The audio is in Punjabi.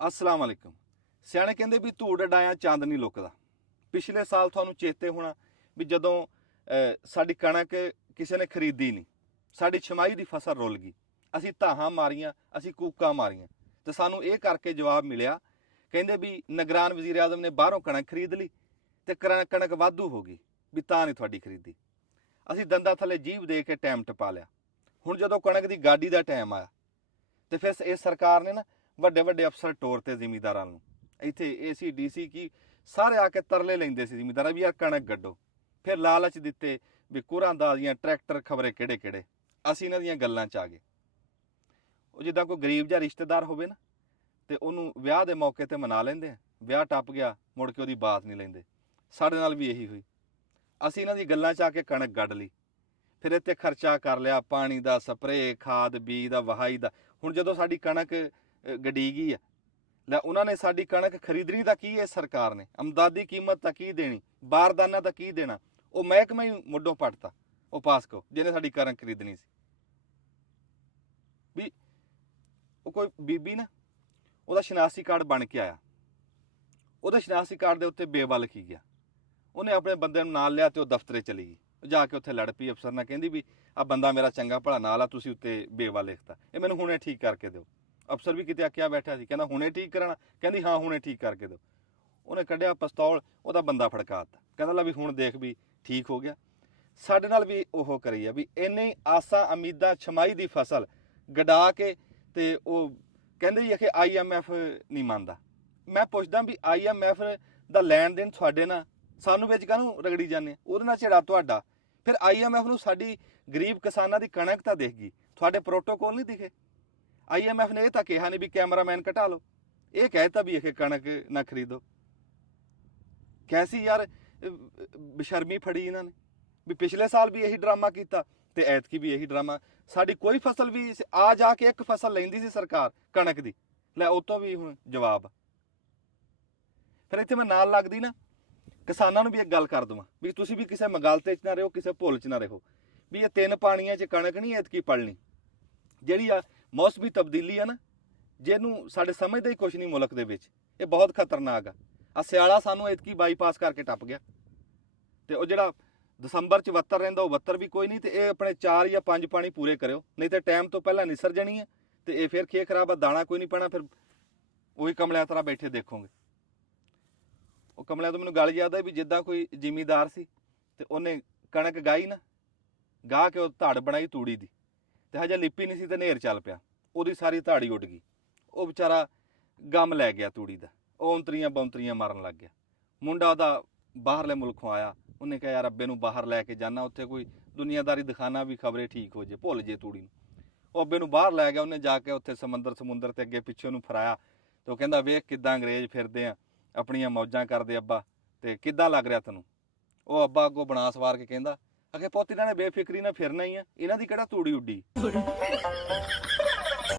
अस्सलाम वालेकुम। सियाणे कहंदे भी धूड़ डाया चंद नहीं लुकदा। पिछले साल तुहानूं चेते होना भी जदों साडी कणक किसी ने खरीदी नहीं, साडी छमाई दी फसल रुल गई, असीं धाहां मारियां, असीं कूकां मारियां ते सानूं इह करके जवाब मिलिया, कहंदे भी निगरान वज़ीर आज़म ने बाहरों कणक खरीद ली ते कणक वाधू हो गई भी तां नहीं तुहाडी खरीदी। असीं दंदां थल्ले जीभ दे के टाइम टपा लिया। हुण जदों कणक दी गाडी दा टाइम आया ते फिर इस सरकार ने ना ਵੱਡੇ ਵੱਡੇ ਅਫਸਰ ਟੋਰ ਤੇ ਜ਼ਿਮੀਂਦਾਰਾਂ ਨੂੰ ਇੱਥੇ ਏਸੀ ਡੀਸੀ ਕੀ ਸਾਰੇ ਆ ਕੇ ਤਰਲੇ ਲੈਂਦੇ ਸੀ ਜ਼ਿਮੀਂਦਾਰਾਂ ਵੀ ਯਾਰ ਕਣਕ ਗੱਡੋ। ਫਿਰ ਲਾਲਚ ਦਿੱਤੇ ਵੀ ਕੁਰਾਂਦਾਜ਼ੀਆਂ ਟਰੈਕਟਰ ਖਬਰੇ ਕਿਹੜੇ ਕਿਹੜੇ। ਅਸੀਂ ਇਹਨਾਂ ਦੀਆਂ ਗੱਲਾਂ 'ਚ ਆ ਗਏ। ਉਹ ਜਿੱਦਾਂ ਕੋਈ ਗਰੀਬ ਜਿਹਾ ਰਿਸ਼ਤੇਦਾਰ ਹੋਵੇ ਨਾ ਤੇ ਉਹਨੂੰ ਵਿਆਹ ਦੇ ਮੌਕੇ ਤੇ ਮਨਾ ਲੈਂਦੇ ਆ, ਵਿਆਹ ਟੱਪ ਗਿਆ ਮੁੜ ਕੇ ਉਹਦੀ ਬਾਤ ਨਹੀਂ ਲੈਂਦੇ। ਸਾਡੇ ਨਾਲ ਵੀ ਇਹੀ ਹੋਈ। ਅਸੀਂ ਇਹਨਾਂ ਦੀ ਗੱਲਾਂ 'ਚ ਆ ਕੇ ਕਣਕ ਗੱਡ ਲਈ, ਫਿਰ ਇੱਥੇ ਖਰਚਾ ਕਰ ਲਿਆ ਪਾਣੀ ਦਾ, ਸਪਰੇਅ, ਖਾਦ, ਬੀਜ ਦਾ, ਵਹਾਈ ਦਾ। ਹੁਣ ਜਦੋਂ ਸਾਡੀ ਕਣਕ ਗਡੀ ਗਈ ਆ ਲੈ, ਉਹਨਾਂ ਨੇ ਸਾਡੀ ਕਣਕ ਖਰੀਦਣੀ ਤਾਂ ਕੀ ਹੈ, ਸਰਕਾਰ ਨੇ ਅਮਦਾਦੀ ਕੀਮਤ ਤਾਂ ਕੀ ਦੇਣੀ, ਬਾਰਦਾਨਾ ਤਾਂ ਕੀ ਦੇਣਾ, ਉਹ ਮਹਿਕਮਾ ਹੀ ਮੁੱਢੋਂ ਪੱਟਤਾ ਉਹ ਪਾਸਕੋ ਜਿਹਨੇ ਸਾਡੀ ਕਣਕ ਖਰੀਦਣੀ ਸੀ। ਵੀ ਉਹ ਕੋਈ ਬੀਬੀ ਨਾ ਉਹਦਾ ਸ਼ਨਾਖਤੀ ਕਾਰਡ ਬਣ ਕੇ ਆਇਆ, ਉਹਦੇ ਸ਼ਨਾਖਤੀ ਕਾਰਡ ਦੇ ਉੱਤੇ ਬੇਵਾ ਲਿਖੀ ਗਿਆ। ਉਹਨੇ ਆਪਣੇ ਬੰਦੇ ਨੂੰ ਨਾਲ ਲਿਆ ਤੇ ਉਹ ਦਫ਼ਤਰੇ ਚਲੀ ਗਈ। ਜਾ ਕੇ ਉੱਥੇ ਲੜ ਪਈ ਅਫਸਰ ਨਾਲ, ਕਹਿੰਦੀ ਵੀ ਆ ਬੰਦਾ ਮੇਰਾ ਚੰਗਾ ਭਲਾ ਨਾਲ ਆ, ਤੁਸੀਂ ਉੱਤੇ ਬੇਵਾ ਲਿਖਤਾ, ਇਹ ਮੈਨੂੰ ਹੁਣੇ ਠੀਕ ਕਰਕੇ ਦਿਓ। ਅਫਸਰ ਵੀ ਕਿਤੇ ਆਖਿਆ ਬੈਠਾ ਸੀ, ਕਹਿੰਦਾ ਹੁਣੇ ਠੀਕ ਕਰਾਣਾ, ਕਹਿੰਦੀ ਹਾਂ ਹੁਣੇ ਠੀਕ ਕਰਕੇ ਦਿਓ। ਉਹਨੇ ਕੱਢਿਆ ਪਿਸਤੌਲ, ਉਹਦਾ ਬੰਦਾ ਫੜਕਾ ਦਿੱਤਾ, ਕਹਿੰਦਾ ਲੈ ਵੀ ਹੁਣ ਦੇਖ ਵੀ ਠੀਕ ਹੋ ਗਿਆ। ਸਾਡੇ ਨਾਲ ਵੀ ਉਹ ਕਰੀ ਆ ਵੀ ਇੰਨੇ ਆਸਾਂ ਉਮੀਦਾਂ ਛਮਾਈ ਦੀ ਫਸਲ ਗਡਾ ਕੇ ਤੇ ਉਹ ਕਹਿੰਦੇ ਜੀ ਕਿ IMF ਨਹੀਂ ਮੰਨਦਾ। ਮੈਂ ਪੁੱਛਦਾ ਵੀ IMF ਦਾ ਲੈਣ ਦੇਣ ਤੁਹਾਡੇ ਨਾਲ, ਸਾਨੂੰ ਵਿੱਚ ਕਾਹਨੂੰ ਰਗੜੀ ਜਾਂਦੇ, ਉਹਦੇ ਨਾਲ ਝੜਾ ਤੁਹਾਡਾ। ਫਿਰ IMF ਨੂੰ ਸਾਡੀ ਗਰੀਬ ਕਿਸਾਨਾਂ ਦੀ ਕਣਕ ਤਾਂ ਦਿਖ ਗਈ, ਤੁਹਾਡੇ ਪ੍ਰੋਟੋਕੋਲ ਨਹੀਂ ਦਿਖੇ। IMF ਨੇ ਇਹ ਤਾਂ ਕਿਹਾ ਨਹੀਂ ਵੀ ਕੈਮਰਾਮੈਨ ਘਟਾ ਲਓ, ਇਹ ਕਹਿਤਾ ਵੀ ਇਹ ਕਣਕ ਨਾ ਖਰੀਦੋ। ਕੈਸੀ ਯਾਰ ਬੇਸ਼ਰਮੀ ਫੜੀ ਇਹਨਾਂ ਨੇ ਵੀ ਪਿਛਲੇ ਸਾਲ ਵੀ ਇਹੀ ਡਰਾਮਾ ਕੀਤਾ ਤੇ ਐਤਕੀ ਵੀ ਇਹੀ ਡਰਾਮਾ। ਸਾਡੀ ਕੋਈ ਫਸਲ ਵੀ ਆ ਜਾ ਕੇ ਇੱਕ ਫਸਲ ਲੈਂਦੀ ਸੀ ਸਰਕਾਰ ਕਣਕ ਦੀ, ਲੈ ਉਹ ਤੋਂ ਵੀ ਹੁਣ ਜਵਾਬ। ਫਿਰ ਇੱਥੇ ਮੈਂ ਨਾਲ ਲੱਗਦੀ ਨਾ ਕਿਸਾਨਾਂ ਨੂੰ ਵੀ ਇੱਕ ਗੱਲ ਕਰ ਦਵਾਂ ਵੀ ਤੁਸੀਂ ਵੀ ਕਿਸੇ ਮਗਾਲਤੇ 'ਚ ਨਾ ਰਹੋ, ਕਿਸੇ ਭੁੱਲ 'ਚ ਨਾ ਰਹੋ ਵੀ ਇਹ 3 ਪਾਣੀਆਂ 'ਚ ਕਣਕ ਨਹੀਂ ਐਤਕੀ ਪਲਣੀ। ਜਿਹੜੀ ਆ ਮੌਸਮੀ ਤਬਦੀਲੀ ਆ ਨਾ, ਜਿਹਨੂੰ ਸਾਡੇ ਸਮਝਦੇ ਹੀ ਕੁਛ ਨਹੀਂ ਮੁਲਕ ਦੇ ਵਿੱਚ, ਇਹ ਬਹੁਤ ਖਤਰਨਾਕ ਆ। ਸਿਆਲਾ ਸਾਨੂੰ ਐਤਕੀ ਬਾਈਪਾਸ ਕਰਕੇ ਟੱਪ ਗਿਆ ਤੇ ਉਹ ਜਿਹੜਾ ਦਸੰਬਰ 'ਚ 72 ਰਹਿੰਦਾ ਉਹ 72 ਵੀ ਕੋਈ ਨਹੀਂ। ਤੇ ਇਹ ਆਪਣੇ 4 ਜਾਂ 5 ਪਾਣੀ ਪੂਰੇ ਕਰਿਓ, ਨਹੀਂ ਤੇ ਟਾਈਮ ਤੋਂ ਪਹਿਲਾਂ ਨਿਸਰ ਜਾਣੀ ਹੈ ਤੇ ਇਹ ਫਿਰ ਖੇ ਖਰਾਬ ਆ, ਦਾਣਾ ਕੋਈ ਨਹੀਂ ਪੈਣਾ। ਫਿਰ ਉਹੀ ਕਮਲਿਆਂ ਤਰ੍ਹਾਂ ਬੈਠੇ ਦੇਖੋਗੇ। ਉਹ ਕਮਲਿਆਂ ਤੋਂ ਮੈਨੂੰ ਗੱਲ ਯਾਦ ਹੈ ਵੀ ਜਿੱਦਾਂ ਕੋਈ ਜ਼ਿਮੀਂਦਾਰ ਸੀ ਤੇ ਉਹਨੇ ਕਣਕ ਗਾਈ ਨਾ, ਗਾਹ ਕੇ ਉਹ ਧੜ ਬਣਾਈ ਤੂੜੀ ਦੀ ਤੇ ਹਜੇ ਲਿਪੀ ਨਹੀਂ ਸੀ ਤੇ ਨੇਰ ਚੱਲ ਪਿਆ, ਉਹਦੀ ਸਾਰੀ ਧਾੜੀ ਉੱਡ ਗਈ। ਉਹ ਵਿਚਾਰਾ ਗਮ ਲੈ ਗਿਆ ਤੂੜੀ ਦਾ, ਉਹ ਔਂਤਰੀਆਂ ਬੌਂਤਰੀਆਂ ਮਾਰਨ ਲੱਗ ਗਿਆ। ਮੁੰਡਾ ਉਹਦਾ ਬਾਹਰਲੇ ਮੁਲਕੋਂ ਆਇਆ, ਉਹਨੇ ਕਿਹਾ ਯਾਰ ਅੱਬੇ ਨੂੰ ਬਾਹਰ ਲੈ ਕੇ ਜਾਣਾ, ਉੱਥੇ ਕੋਈ ਦੁਨੀਆਦਾਰੀ ਦਿਖਾਣਾ ਵੀ ਖਬਰੇ ਠੀਕ ਹੋ ਜੇ, ਭੁੱਲ ਜੇ ਤੂੜੀ ਨੂੰ। ਉਹ ਅੱਬੇ ਨੂੰ ਬਾਹਰ ਲੈ ਗਿਆ, ਉਹਨੇ ਜਾ ਕੇ ਉੱਥੇ ਸਮੁੰਦਰ ਤੇ ਅੱਗੇ ਪਿੱਛੇ ਨੂੰ ਫਰਾਇਆ ਤੇ ਉਹ ਕਹਿੰਦਾ ਵੇਖ ਕਿੱਦਾਂ ਅੰਗਰੇਜ਼ ਫਿਰਦੇ ਆ, ਆਪਣੀਆਂ ਮੌਜਾਂ ਕਰਦੇ ਅੱਬਾ, ਤੇ ਕਿੱਦਾਂ ਲੱਗ ਰਿਹਾ ਤੈਨੂੰ। ਉਹ ਅੱਬਾ ਅੱਗੋਂ ਬਣਾ ਸਵਾਰ ਕੇ ਕਹਿੰਦਾ ਅਖੇ ਪੁੱਤ ਇਹਨਾਂ ਨੇ ਬੇਫਿਕਰੀ ਨਾਲ ਫਿਰਨਾ ਹੀ ਆ, ਇਹਨਾਂ ਦੀ ਕਿਹੜਾ ਤੂੜੀ ਉੱਡੀ।